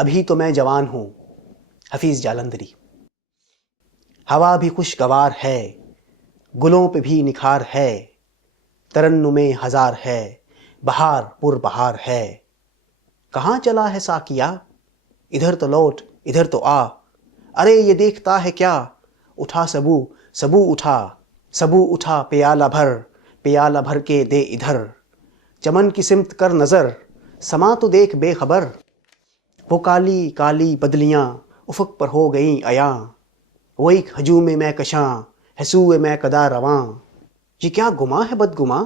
ابھی تو میں جوان ہوں. حفیظ جالندھری. ہوا بھی خوشگوار ہے، گلوں پہ بھی نکھار ہے، ترنم ہزار ہے، بہار پر بہار ہے. کہاں چلا ہے ساقیا، ادھر تو لوٹ ادھر تو آ، ارے یہ دیکھتا ہے کیا، اٹھا سبو سبو اٹھا، سبو اٹھا پیالہ بھر کے دے ادھر. چمن کی سمت کر نظر، سما تو دیکھ بے خبر، وہ کالی کالی بدلیاں افق پر ہو گئیں عیاں. وہ ایک ہجوم میں کشاں ہے سوئے میں کدا رواں. یہ کیا گماں ہے بدگماں،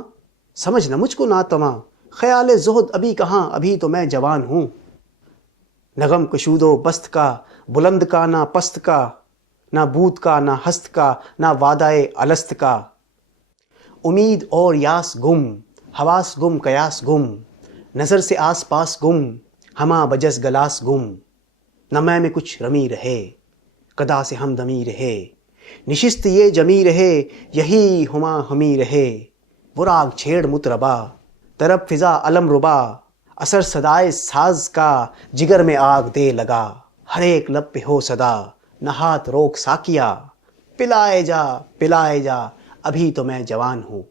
سمجھ نہ مجھ کو ناتواں، خیال زہد ابھی کہاں، ابھی تو میں جوان ہوں. نغم کشود و بست کا، بلند کا نہ پست کا، نہ بوت کا نہ ہست کا، نہ وعدۂ الست کا. امید اور یاس گم، حواس گم قیاس گم، نظر سے آس پاس گم، ہمہ بجز گلاس گم. نہ میں کچھ رمی رہے، قدا سے ہمدمی رہے، نشست یہ جمی رہے، یہی ہما ہمی رہے. وہ راگ چھیڑ مطربا، طرب فضا علم ربا، اثر صدائے ساز کا، جگر میں آگ دے لگا. ہر ایک لب پہ ہو صدا، نہ ہاتھ روک ساقیا، پلائے جا ابھی تو میں جوان ہوں.